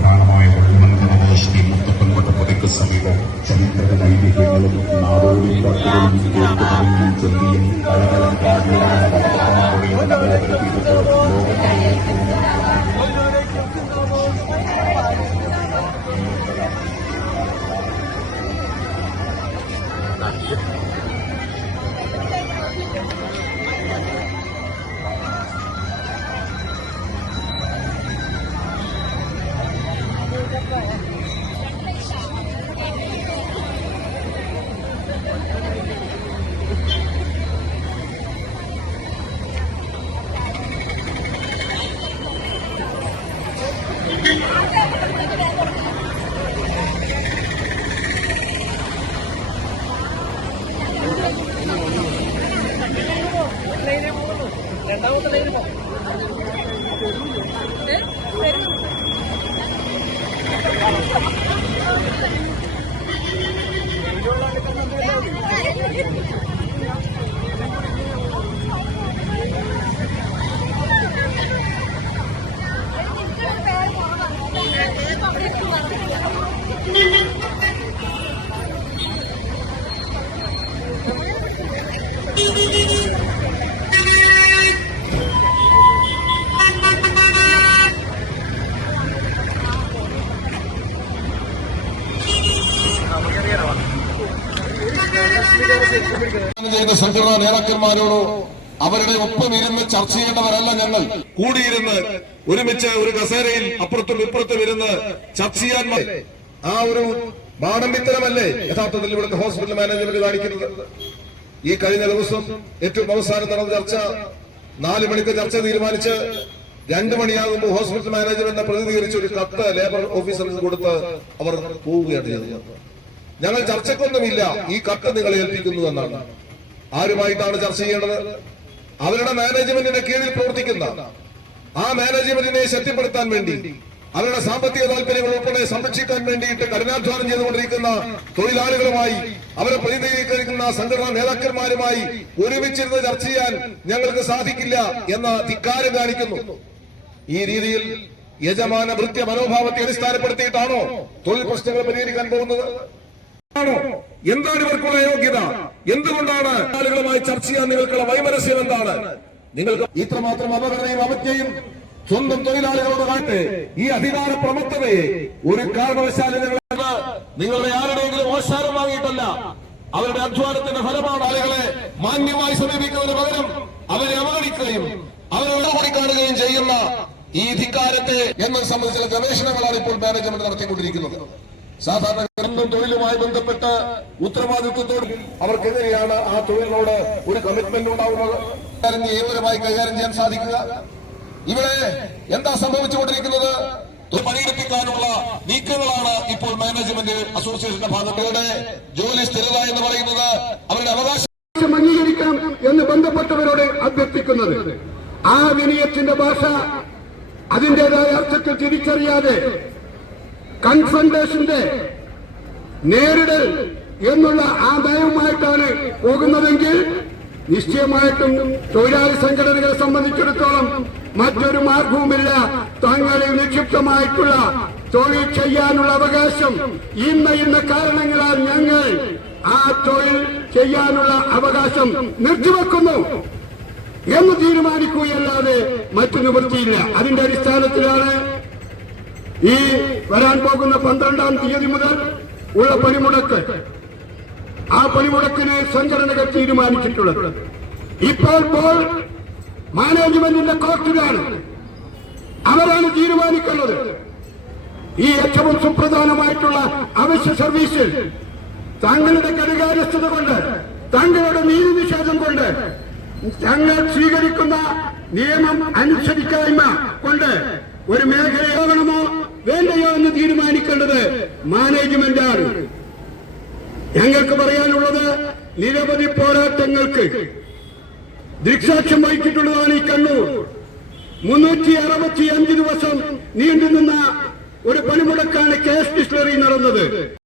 പ്രാണമായ വെള്ളമങ്കല ശ്രീ മുത്തപ്പൻകൊട്ട പുതയ്ക്ക് സമീപം ചരിത്ര ഐതിഹ്യങ്ങളും നാടോടി പാട്ടുകളും കേട്ടുപറഞ്ഞും ചൊല്ലിയും കലകലം കാടിലാണ് ചെയ്ത സംഘടനാ നേതാക്കന്മാരോടോ അവരുടെ ഒപ്പം ഇരുന്ന് ചർച്ച ചെയ്യേണ്ടവരല്ല ഞങ്ങൾ. കൂടിയിരുന്ന് ഒരുമിച്ച് ഒരു കസേരയിൽ അപ്പുറത്തും ഇപ്പുറത്തും ഇരുന്ന് ചർച്ച ചെയ്യാൻ ആ ഒരു മാടമ്പിത്തരമല്ലേ യഥാർത്ഥത്തിൽ ഇവിടുത്തെ ഹോസ്പിറ്റൽ മാനേജ്മെന്റ് കാണിക്കുന്നത്? ഈ കഴിഞ്ഞ ദിവസം ഏറ്റവും അവസാനം നടന്ന ചർച്ച 4 മണിക്ക് ചർച്ച തീരുമാനിച്ച് 2 മണിയാകുമ്പോൾ ഹോസ്പിറ്റൽ മാനേജ്മെന്റിനെ പ്രതിനിധീകരിച്ച് ഒരു കത്ത് ലേബർ ഓഫീസറിന് കൊടുത്ത് അവർ പോവുകയാണ് ചെയ്തത്. ഞങ്ങൾ ചർച്ചക്കൊന്നുമില്ല, ഈ കത്ത് നിങ്ങളെ ഏൽപ്പിക്കുന്നു എന്നാണ്. ആരുമായിട്ടാണ് ചർച്ച ചെയ്യേണ്ടത്? അവരുടെ മാനേജ്മെന്റിന്റെ കീഴിൽ പ്രവർത്തിക്കുന്ന ആ മാനേജ്മെന്റിനെ ശക്തിപ്പെടുത്താൻ വേണ്ടി അവരുടെ സാമ്പത്തിക താല്പര്യങ്ങൾ ഉൾപ്പെടെ സംരക്ഷിക്കാൻ വേണ്ടിയിട്ട് കഠിനാധ്വാനം ചെയ്തുകൊണ്ടിരിക്കുന്ന തൊഴിലാളികളുമായി അവരെ പ്രതിനിധീകരിക്കുന്ന സംഘടനാ നേതാക്കന്മാരുമായി ഒരുമിച്ചിരുന്ന് ചർച്ച ചെയ്യാൻ ഞങ്ങൾക്ക് സാധിക്കില്ല എന്ന ധിക്കാരം കാണിക്കുന്നു. ഈ രീതിയിൽ യജമാന ഭൃത്യ മനോഭാവത്തെ അടിസ്ഥാനപ്പെടുത്തിയിട്ടാണോ തൊഴിൽ പ്രശ്നങ്ങൾ പരിഹരിക്കാൻ പോകുന്നത്? എന്താണ് ഇവർക്കുള്ള യോഗ്യത? എന്തുകൊണ്ടാണ് ആളുകളുമായി ചർച്ച ചെയ്യാൻ നിങ്ങൾക്കുള്ള വൈമനസ്യം എന്താണ്? നിങ്ങൾക്ക് ഇത്രമാത്രം അപകടയും അവജ്ഞയും സ്വന്തം തൊഴിലാളികളോട് കാട്ടെ ഈ അധികാര പ്രമത്തതയെ ഒരു കാരണവശാലും നിങ്ങളുടെ ആരുടെയെങ്കിലും ഓശാരം വാങ്ങിയിട്ടല്ല, അവരുടെ അധ്വാനത്തിന്റെ ഫലമാണ്. ആളുകളെ മാന്യമായി സമീപിക്കുന്നതിന് പകരം അവരെ അവഗണിക്കുകയും അവരെ ഇടകൂടി കാണുകയും ചെയ്യുന്ന ഈ ധിക്കാരത്തെ എന്നെ സംബന്ധിച്ചുള്ള ഗവേഷണങ്ങളാണ് ഇപ്പോൾ മാനേജ്മെന്റ് നടത്തിക്കൊണ്ടിരിക്കുന്നത്. സാധാരണ തൊഴിലുമായി ബന്ധപ്പെട്ട് ഉത്തരവാദിത്വത്തോട് അവർക്കെതിരെയാണ് ആ തൊഴിലിനോട് ഒരു കമ്മിറ്റ്മെന്റ് ഉണ്ടാവുന്നത്. ഏവരുമായി കൈകാര്യം ചെയ്യാൻ സാധിക്കുക. ഇവിടെ എന്താ സംഭവിച്ചുകൊണ്ടിരിക്കുന്നത്? പണിയെടുപ്പിക്കാനുള്ള നീക്കങ്ങളാണ് ഇപ്പോൾ മാനേജ്മെന്റ് അസോസിയേഷന്റെ ഭാഗങ്ങളുടെ ജോലി സ്ഥിരത എന്ന് പറയുന്നത് അവരുടെ അവകാശം അംഗീകരിക്കണം എന്ന് ബന്ധപ്പെട്ടവരോട് അഭ്യർത്ഥിക്കുന്നത്. ആ വിനയത്തിന്റെ ഭാഷ അതിന്റേതായ അർത്ഥത്തിൽ തിരിച്ചറിയാതെ കൺഫ്രണ്ടേഷന്റെ നേരിടൽ എന്നുള്ള ആ നയവുമായിട്ടാണ് പോകുന്നതെങ്കിൽ നിശ്ചയമായിട്ടും തൊഴിലാളി സംഘടനകളെ സംബന്ധിച്ചിടത്തോളം മറ്റൊരു മാർഗവുമില്ല. തങ്ങളിൽ നിക്ഷിപ്തമായിട്ടുള്ള തൊഴിൽ ചെയ്യാനുള്ള അവകാശം ഇന്ന കാരണങ്ങളാൽ ഞങ്ങൾ ആ തൊഴിൽ ചെയ്യാനുള്ള അവകാശം നിർത്തിവെക്കുന്നു എന്ന് തീരുമാനിക്കുകയല്ലാതെ മറ്റു നിവൃത്തിയില്ല. അതിന്റെ അടിസ്ഥാനത്തിലാണ് ഈ വരാൻ പോകുന്ന 12-ാം തീയതി മുതൽ ഉള്ള പണിമുടക്ക്. ആ പണിമുടക്കിന് സംഘടനകൾ തീരുമാനിച്ചിട്ടുള്ളത്. ഇപ്പോൾ മാനേജ്മെന്റിന്റെ കോർട്ടിലാണ്. അവരാണ് തീരുമാനിക്കുന്നത്. ഈ ഏറ്റവും സുപ്രധാനമായിട്ടുള്ള അവശ്യ സർവീസിൽ തങ്ങളുടെ കെടുകാര്യസ്ഥത കൊണ്ട്, തങ്ങളുടെ നീതി നിഷേധം കൊണ്ട്, തങ്ങൾ സ്വീകരിക്കുന്ന നിയമം അനുസരിക്കായ്മ കൊണ്ട് ഒരു മേഖലയാകണമോ വേണ്ടയോ എന്ന് തീരുമാനിക്കേണ്ടത് മാനേജ്മെന്റാണ്. ഞങ്ങൾക്ക് പറയാനുള്ളത്, നിരവധി പോരാട്ടങ്ങൾക്ക് ദൃക്സാക്ഷ്യം വഹിച്ചിട്ടുള്ളതാണ് ഈ കണ്ണൂർ. 365 ദിവസം നീണ്ടുനിന്ന ഒരു പണിമുടക്കാണ് KS ഡിസ്റ്റിലറി നടന്നത്.